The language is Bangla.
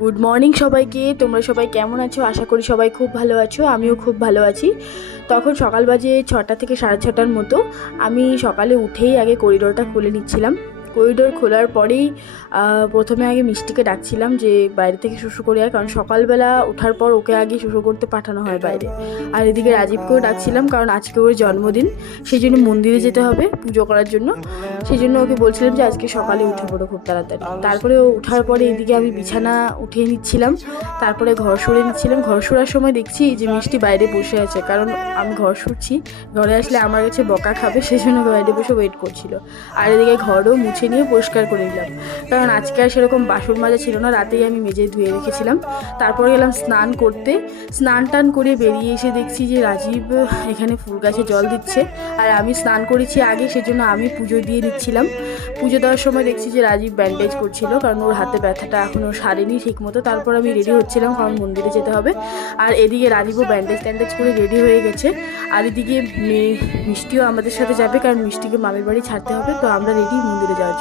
গুড মর্নিং সবাইকে। তোমরা সবাই কেমন আছো? আশা করি সবাই খুব ভালো আছো, আমিও খুব ভালো আছি। তখন সকাল বাজে 6টা থেকে 6:30টার মতো। আমি সকালে উঠেই আগে করিডোরটা খুলে নিচ্ছিলাম। করিডোর খোলার পরেই প্রথমে আগে মিষ্টিকে ডাকছিলাম যে বাইরে থেকে শুশু করে আয়, কারণ সকালবেলা ওঠার পর ওকে আগে শুশু করতে পাঠানো হয় বাইরে। আর এদিকে রাজীবকেও ডাকছিলাম, কারণ আজকে ওর জন্মদিন, সেই জন্য মন্দিরে যেতে হবে পুজো করার জন্য। সেই জন্য ওকে বলছিলাম যে আজকে সকালে উঠে পড়ো খুব তাড়াতাড়ি। তারপরে ও ওঠার পরে এদিকে আমি বিছানা উঠিয়ে নিচ্ছিলাম, তারপরে ঘর সরে নিচ্ছিলাম। ঘর সরার সময় দেখছি যে মিষ্টি বাইরে বসে আছে, কারণ আমি ঘর সরছি, ঘরে আসলে আমার কাছে বকা খাবে, সেই জন্য বাইরে বসে ওয়েট করছিল। আর এদিকে ঘরও মুছে নিয়ে পরিষ্কার করে নিলাম, কারণ আজকে আর সেরকম বাসন মাজা ছিল না, রাতেই আমি মেজে ধুয়ে রেখেছিলাম। তারপরে গেলাম স্নান করতে। স্নান টান করে বেরিয়ে এসে দেখছি যে রাজীব এখানে ফুল গাছে জল দিচ্ছে, আর আমি স্নান করেছি আগে, সেজন্য আমি পুজো দিয়ে নিচ্ছিলাম। পুজো দেওয়ার সময় দেখছি যে রাজীব ব্যান্ডেজ করছিল, কারণ ওর হাতে ব্যথাটা এখনও সারেনি ঠিক মতো। তারপর আমি রেডি হচ্ছিলাম, কারণ মন্দিরে যেতে হবে। আর এদিকে রাজীবও ব্যান্ডেজ করে রেডি হয়ে গেছে। আর এদিকে মিষ্টিও আমাদের সাথে যাবে, কারণ মিষ্টিকে মামির বাড়ি ছাড়তে হবে, তো আমরা রেডি মন্দিরে যাওয়ার জন্য।